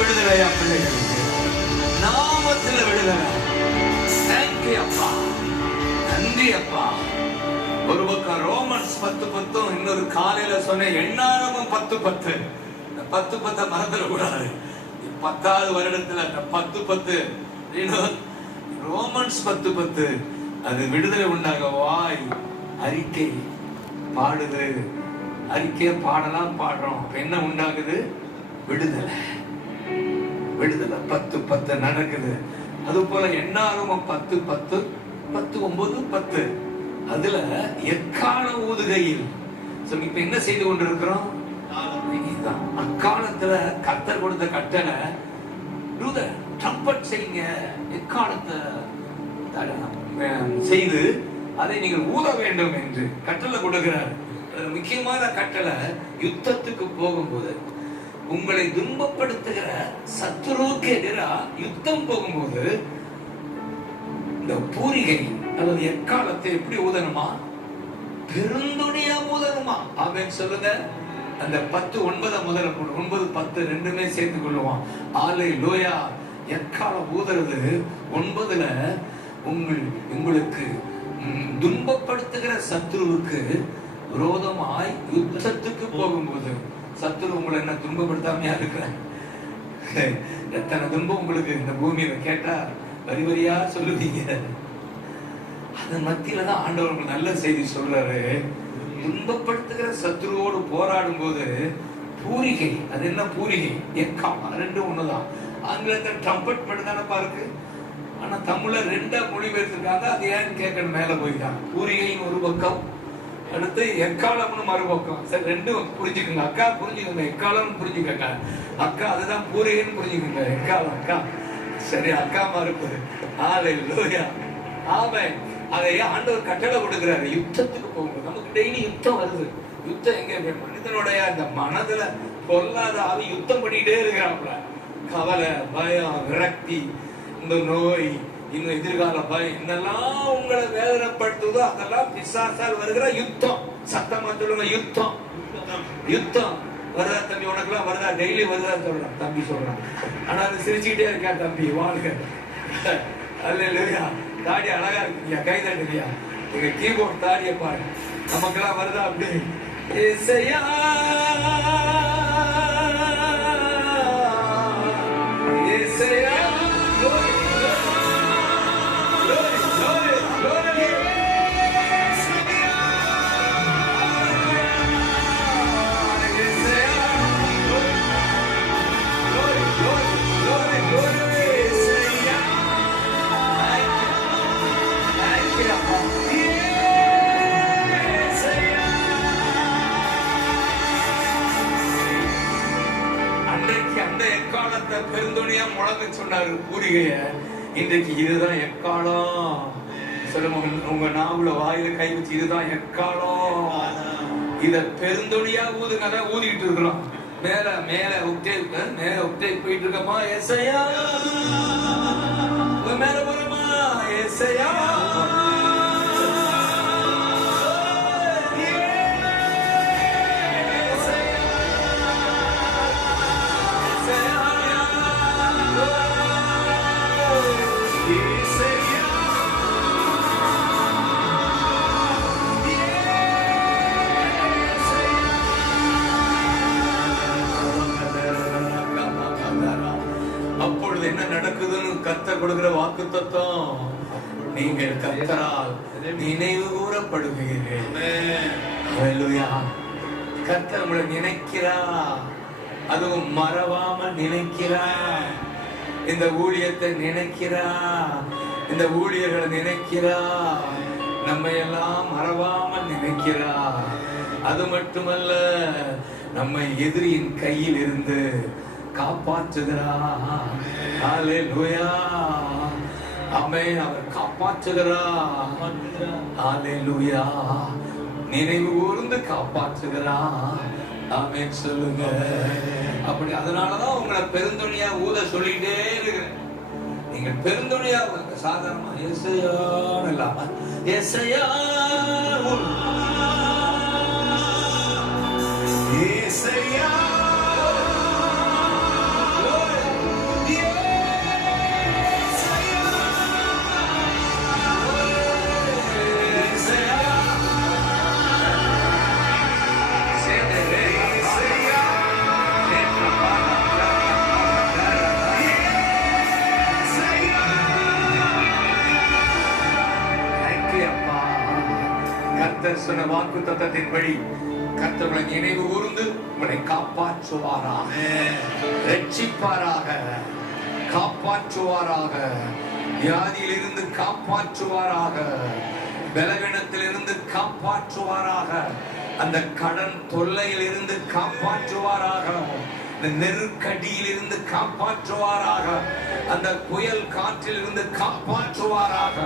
விடுதலையா பிள்ளைகளுக்கு, நாமத்துல விடுதலை. தேங்க்யூ அப்பா, நன்றி அப்பா. ஒரு பக்கம் ரோமன்ஸ் 10:10, இன்னொரு காலையில சொன்ன எண்ணாயிரமும் 10:10. இந்த 10:10 மறந்துட கூடாது. 10வது வருடத்துல அந்த 10:10 ரோமன்ஸ் 10:10 அது விடுதலை உண்டாக வாய் அறிக்கை பாடுது. அறிக்கையை பாடலாம், பாடுறோம். என்ன உண்டாகுது? விடுதலை. விடுதலை 10:10 நடக்குது. அது போல எண்ணாயிரமும் 10:10, 10:9, 10 அதுல எக்கால ஊதுகையில். இப்ப என்ன செய்து கொண்டிருக்கிறோம்? அக்காலத்துல கர்த்தர் கொடுத்த கட்டளை, ட்ரம்பட் செய்யுங்க, எக்காலத்தை செய்து அதை நீங்கள் ஊத வேண்டும் என்று கட்டளை கொடுக்கிறார். முக்கியமான கட்டளை, யுத்தத்துக்கு போகும்போது, உங்களை துன்பப்படுத்துகிற சத்துருவுக்கு எதிராக யுத்தம் போகும்போது இந்த பூரிகை அல்லது எக்காலத்தை எப்படி ஊதணுமா? பெருந்துணியா ஊதணுமா? ஆமென் சொல்லுங்க. அந்த 10:9 முதல்ல 9:10 ரெண்டுமே சேர்த்து கொள்ளுவான். அல்லேலூயா. எக்காலம் ஊதுறது 9ல உங்களுக்கு துன்பப்படுத்துகிற சத்துருவுக்கு விரோதமாய் யுத்தத்துக்கு போகும்போது, சத்துரு உங்களை என்ன துன்பப்படுத்தாமையா இருக்கிற? எத்தனை துன்பம் உங்களுக்கு இந்த பூமியில கேட்டா வரி வரியா சொல்லுவீங்க. அதன் மத்தியில தான் ஆண்டவர் உங்களுக்கு நல்ல செய்தி சொல்றாரு. துன்பப்படுத்துகிற சத்துருவோடு போராடும் போது பூரிகை, அது என்ன பூரிகை? எக்காலம், ரெண்டும் ஒண்ணுதான். ஆங்கிலத்தில் ட்ரம்பட் மட்டும் தானப்பா இருக்கு. ஆனா தமிழ்ல 2 மொழிபெயர்த்திருக்காங்க. அது ஏன்னு கேட்கணும், மேல போயிட்டாங்க. பூரிகைன்னு ஒரு பக்கம், அடுத்து எக்காலம்னு மறுபக்கம். சரி, ரெண்டும் புரிஞ்சுக்கோங்க. அக்கா புரிஞ்சுக்கோங்க, எக்காலம் புரிஞ்சுக்கோங்க. அக்கா அதுதான் பூரிகைன்னு புரிஞ்சுக்கோங்க. எக்காலம் அக்கா, சரி, அக்கா மறுப்பது. அல்லேலூயா. ஆமென். அதை ஆண்டவர் கட்டளை கொடுக்கிறாரு. யுத்தத்துக்கு போகும்போது நமக்கு டெய்லி யுத்தம் வருது. யுத்தம் எங்க? மனிதனுடைய அந்த மனதுல பொல்லாத ஆவி யுத்தம் பண்ணிட்டே இருக்கிறாப்ல. கவலை, பயம், விரக்தி, இந்த நோய், இந்த எதிர்கால பயம், இதெல்லாம் உங்களை வேதனைப்படுத்துவதோ அதெல்லாம் பிசாசால் வருகிற யுத்தம். சத்தமா சொல்லுங்க, யுத்தம். யுத்தம் வருதா தம்பி? உனக்குலாம் வருதா? டெய்லி வருதா சொல்றான் தம்பி, சொல்றான். ஆனா அது சிரிச்சுக்கிட்டே இருக்கா தம்பி, வாழ்க. அல்லேலூயா. தாடி அழகா இருக்குங்க, கை தட்டுறியா? எங்க கீபோர்ட் தாடியை பாரு. நமக்கெல்லாம் வருதா அப்படி? ஏசையா ஏசையா பெருந்துணியா முழங்க சொன்னாரு பூரிகைய. இன்றைக்கு இதுதான் எக்காலம். சொல்லுங்க, உங்க நாவுல வாயில கை வச்சு, இதுதான் எக்காலம். இத பெருந்துணியா ஊதுங்க. அதான் ஊதிட்டு இருக்கிறோம். மேல மேல ஒக்டேவ், மேல ஒக்டேவ் போயிட்டு இருக்கமா? ஏசையா. மேல போறமா? ஏசையா. அப்பொழுது என்ன நடக்குதுன்னு கர்த்தர் கொடுக்கிற வாக்குத்தத்தம், நீங்கள் கர்த்தரால் நினைவு கூறப்படுவீர்கள். ஹல்லேலூயா. கர்த்தர் உங்களை நினைக்கிறா, அதுவும் மறவாம நினைக்கிறா. இந்த ஊழியத்தை நினைக்கிறா, இந்த ஊழியர்களை நினைக்கிறா, நம்ம எல்லாம் மறவாம நினைக்கிறா. அது மட்டுமல்ல, நம்மை எதிரியின் கையில் இருந்து காப்பாற்றுகிறா. ஹல்லேலூயா. ஆமென். அவர் காப்பாற்றுகிறா. ஹல்லேலூயா. நினைவு கூர்ந்து காப்பாற்றுகிறா. ஆமென் சொல்லுங்க. அப்படி அதனாலதான் உங்களை பெருந்துணியா ஊத சொல்லிட்டே இருக்கிறேன். நீங்க பெருந்துணியா சாதாரணமா ஏசையான்னு இல்லாம ஏசையா ஏசையா சொன்ன வாக்கு தத்தத்தின்படி கர்த்தர்களை நினைவு கூர்ந்து உங்களை காப்பாற்றுவாராக, ரட்சிப்பாராக, காப்பாற்றுவாராக, வியாதியிலிருந்து காப்பாற்றுவாராக, பலவீனத்திலிருந்து காப்பாற்றுவாராக, அந்த கடன் தொல்லையில் இருந்து காப்பாற்றுவாராக, இந்த நெருக்கடியில் இருந்து காப்பாற்றுவாராக, அந்த புயல் காற்றில் இருந்து காப்பாற்றுவாராக.